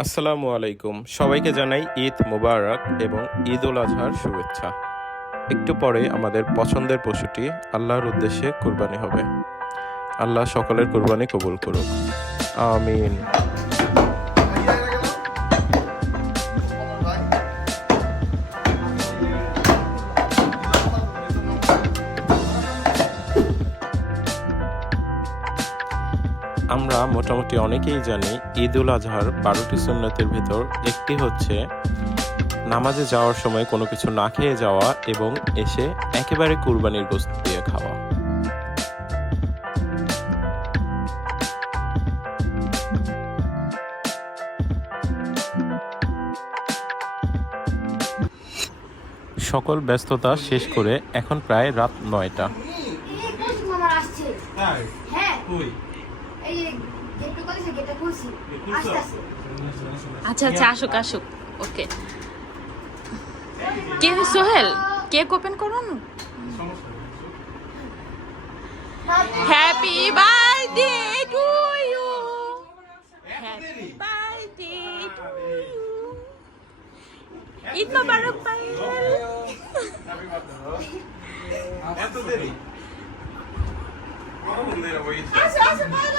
আসসালামু আলাইকুম, সবাইকে জানাই ঈদ মোবারক এবং ঈদ উল আজহার শুভেচ্ছা। একটু পরে আমাদের পছন্দের পশুটি আল্লাহর উদ্দেশ্যে কুরবানি হবে। আল্লাহ সকলের কুরবানি কবুল করুক, আমিন। আমরা মোটামুটি অনেকেই জানি ঈদ উল আজহার 12টি সুন্নতের ভিতর একটি হচ্ছে নামাজে যাওয়ার সময় কোনো কিছু না খেয়ে যাওয়া এবং এসে একেবারে কুরবানির গোশত দিয়ে খাওয়া। সকল ব্যস্ততা শেষ করে এখন প্রায় রাত 9টা। আচ্ছা আচ্ছা, আসুক আসুক। ওকে, কে সোহেল, কেক ওপেন করুন। Happy birthday to you, happy birthday to you, Eid মোবারক পায়েল।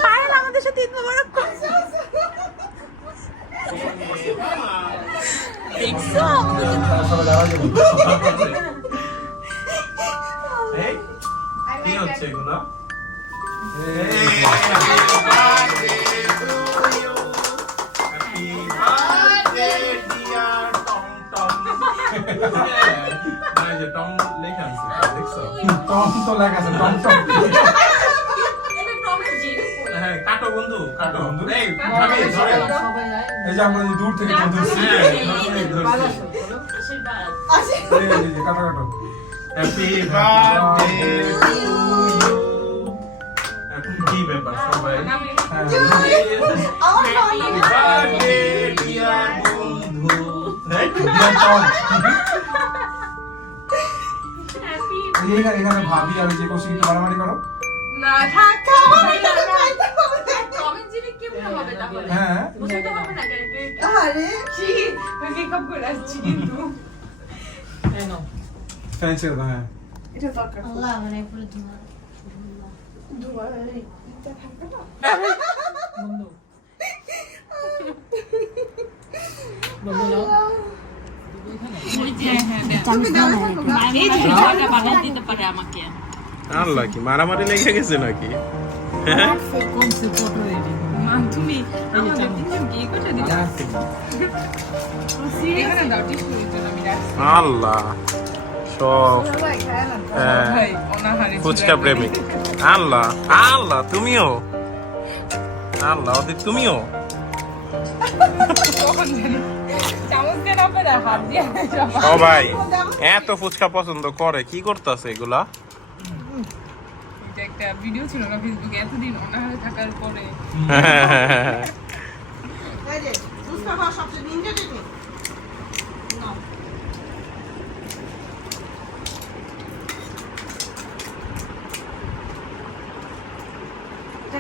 পায়েল আমাদের সাথে ঈদ মোবারক করছে। দেখছো কি হচ্ছে এগুলো? কাটো বন্ধু, কাটো বন্ধু। এই যে আমরা দূর থেকে হ্যাপি বার্থডে টু ইউ। এখন কি ব্যাপার সবাই? হ্যাপি বার্থডে ডিয়ার বন্ধু। এখানে ভাবি আর যে কৌশিক একটু মারামারি করো না, থাক থাক, কমেন্ট জিরে কেমন হবে তাহলে? হ্যাঁ বুঝতে হবে না কেন? আরে কি মেকআপ করে আসছি কিন্তু এনো ফ্যান ছেড়ে দাও। হ্যাঁ এটা দরকার। আল্লাহ মানে পুরো ধোঁয়া ধোয়া এটা থাকবে না বন্ধু বন্ধু আল্লাহ, কি মারামারি লেগে গেছে নাকি? আল্লাহ, সব ফুচকা প্রেমিক। আল্লাহ আল্লাহ, তুমিও আল্লাহ, ওদের তুমিও সবাই এত ফুচকা পছন্দ করে, কি করতেছে এগুলা? একটা ভিডিও ছিল না ফেসবুকে, এতদিন অনাহারে থাকার পরে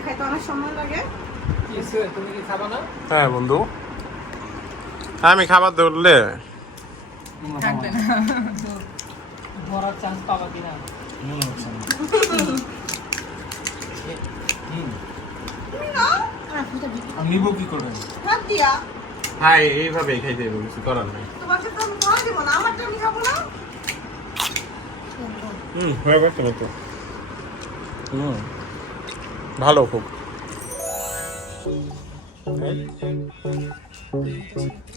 খাইতে অনেক সময় লাগে। তুমি কি খাবা না? হ্যাঁ বন্ধু, আমি খাবার ধরলে থাকবে না। ধরার চান্স পাবা কিনা মনে হচ্ছে না। আমি নিবো কি করে? হ্যাঁ এইভাবেই খাইতে হবে, কিছু করার নাই। হয়ে গেছে মতো। ভালো খুব।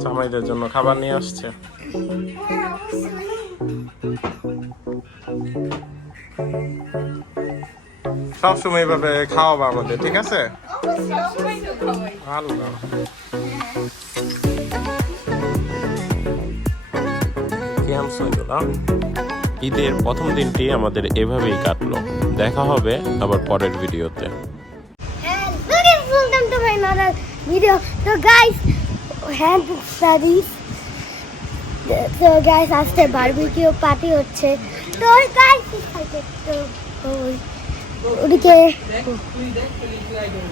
সামাইদের জন্য খাবার নিয়ে আসছে। সবসময় এইভাবে খাওয়াবা আমাদের, ঠিক আছে? আল্লাহ, ঈদের প্রথম দিনটি আমাদের এভাবেই কাটলো। দেখা হবে আবার পরের ভিডিওতে। Welcome to my another video. So guys, hand studies. So guys, আজকে বারবিকিউ পার্টি হচ্ছে। তো guys, ওদিকে দেখ তুই দেখ তুই আইডিয়া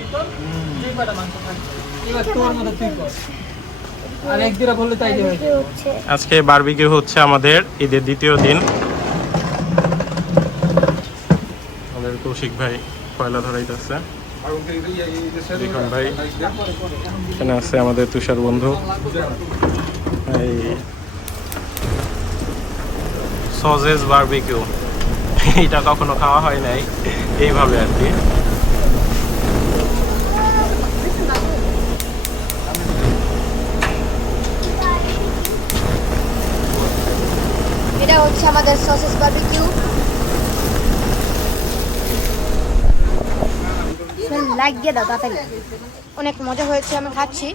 ভিতর দুই পাটা মাংস থাকবে এবার তোর মতো তুই কর আর এক দিরা বললে তাই হয়ে যাবে হচ্ছে আজকে বারবিকিউ হচ্ছে আমাদের ঈদের দ্বিতীয় দিন। আমাদের কৌশিক ভাই কয়লা ধরাইতেছে। দেখুন ভাই, এখানে আছে আমাদের তুষার বন্ধু, এই সজেস বারবিকিউ, এটা কখনো খাওয়া হয় নাই এইভাবে আর কি। এটা হচ্ছে আমাদের সসেস বারবিকিউ। লাইক দিয়ে দাও তাড়াতাড়ি। অনেক মজা হয়েছে, আমি খাচ্ছি।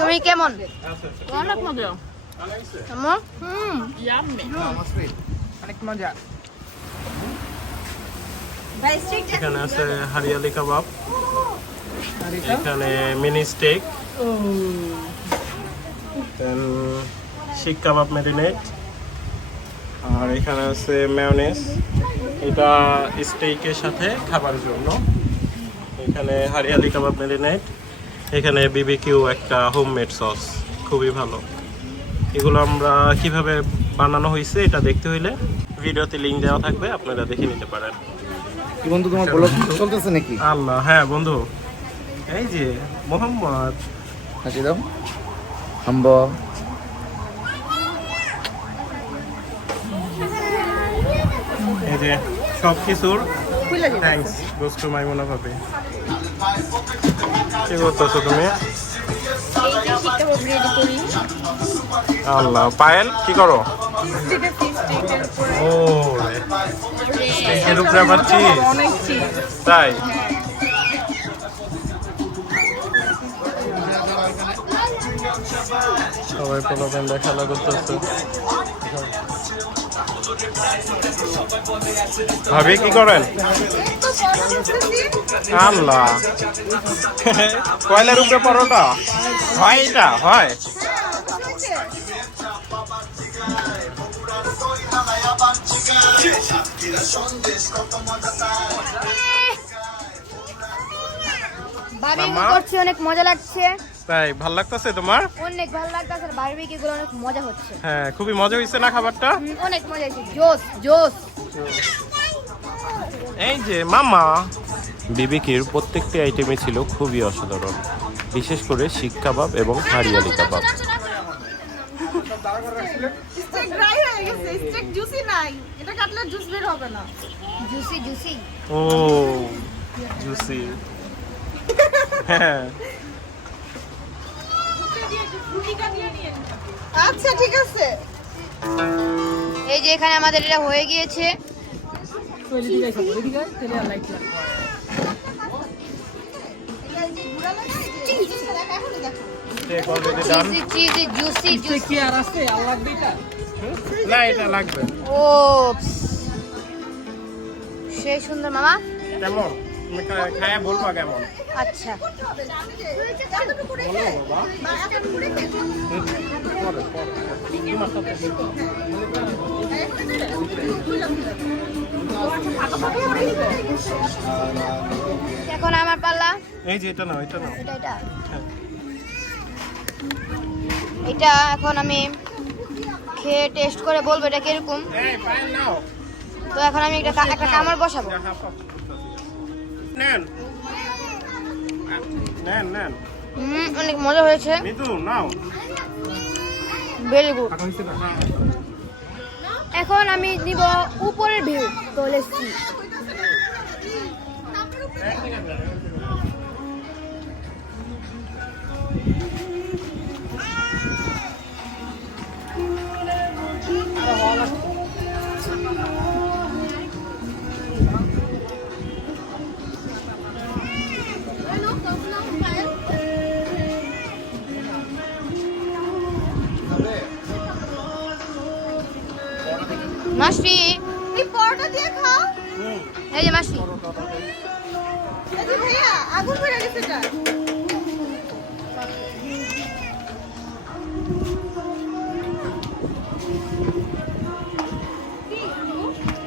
তুমি কেমন? অনেক মজা। কেমন? অনেক মজা। এখানে আছে হারিয়ালি কাবাব, এখানে মিনি স্টেক, দেন শিক কাবাব ম্যারিনেট, আর এখানে আছে মেয়োনেজ, এটা স্টেকের সাথে খাবার জন্য। এখানে হারিয়ালি কাবাব ম্যারিনেট, এখানে বিবিকিউ একটা হোমমেড সস, খুবই ভালো। এগুলো আমরা কিভাবে বানানো হয়েছে এটা দেখতে হইলে ভিডিওতে লিংক দেওয়া থাকবে, আপনারা দেখে নিতে পারেন। কি বন্ধু তোমার ব্লগ চলতেছে নাকি? আল্লাহ, হ্যাঁ বন্ধু, এই যে মোহাম্মদ, হাসি দাও হাম্ব। এই যে সব কিছুর থ্যাঙ্কস গোস টু মাইমুনা ভাবি। কি করতেছো তুমি? আল্লাহ, পায়েল কি করো? ও স্টেকের উপরে আবার চিজ, তাই? সবাই পোলাপেন্ডা খেলা করতেছে। ভাবি কি করেন? আল্লাহ, কয়লার উপরে পরোটা হয়? এটা হয়? বারবিকিউ করছি, অনেক মজা লাগছে। তাই? ভাল লাগতেছে তোমার? অনেক ভালো লাগতেছে, বারবিকিউ গুলো অনেক মজা হচ্ছে। হ্যাঁ, খুবই মজা হয়েছে না খাবারটা? অনেক মজা হয়েছে, জোস জোস। এই যে মামা, বিবিকিউর প্রত্যেকটি আইটেমই ছিল খুবই অসাধারণ, বিশেষ করে শিক কাবাব এবং হারিয়ালি কাবাব। স্টেক ড্রাই হয়ে গেছে, স্টেক জুসি নাই। এটা কাটলে জুস বের হবে না। Juicy juicy. ও জুসি। হ্যাঁ, আচ্ছা ঠিক আছে। এই যে এখানে আমাদের এটা হয়ে গিয়েছে। steak already done. Cheesy cheesy juicy juicy. কি আর আছে আল্লাহ বেটা না, এটা লাগবে। ও সেই সুন্দর মামা। কেমন? তুমি খায়া বলবা কেমন? আচ্ছা বলো বাবা। এখন আমার পাল্লা। এই যে এটা নাও, এটা নাও। এটা এটা হ্যাঁ। এটা এখন আমি খেয়ে টেস্ট করে বলবো এটা কিরকম। এই পায়েল নাও। তো এখন আমি একটা কামড় বসাবো। নেন নেন নেন। অনেক মজা হয়েছে, মিতু নাও। Very good. এখন আমি দিব উপরের ভিউ। তো লেটস সি। মাসি এই পরোটা দিয়ে খাও। এই যে মাসি এই যে ভাইয়া আগুন ধরে গেছে এটা।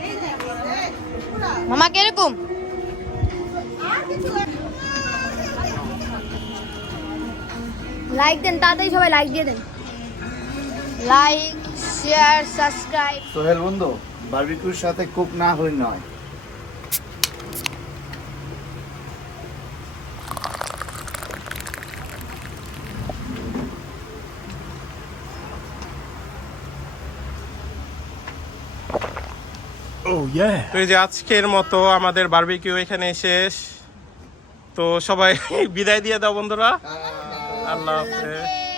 এই যে পুরা মামা কিরকম আর কিছু লাইক দেন তাড়াতাড়ি সবাই লাইক দিয়ে দেন লাইক শেয়ার সাবস্ক্রাইব সোহেল বন্ধু বারবিকিউর সাথে কুক না হই নয়। তো এই যে আজকের মতো আমাদের বারবিকিউ এখানে শেষ। তো সবাই বিদায় দিয়ে দাও বন্ধুরা। আল্লাহ হাফেজ।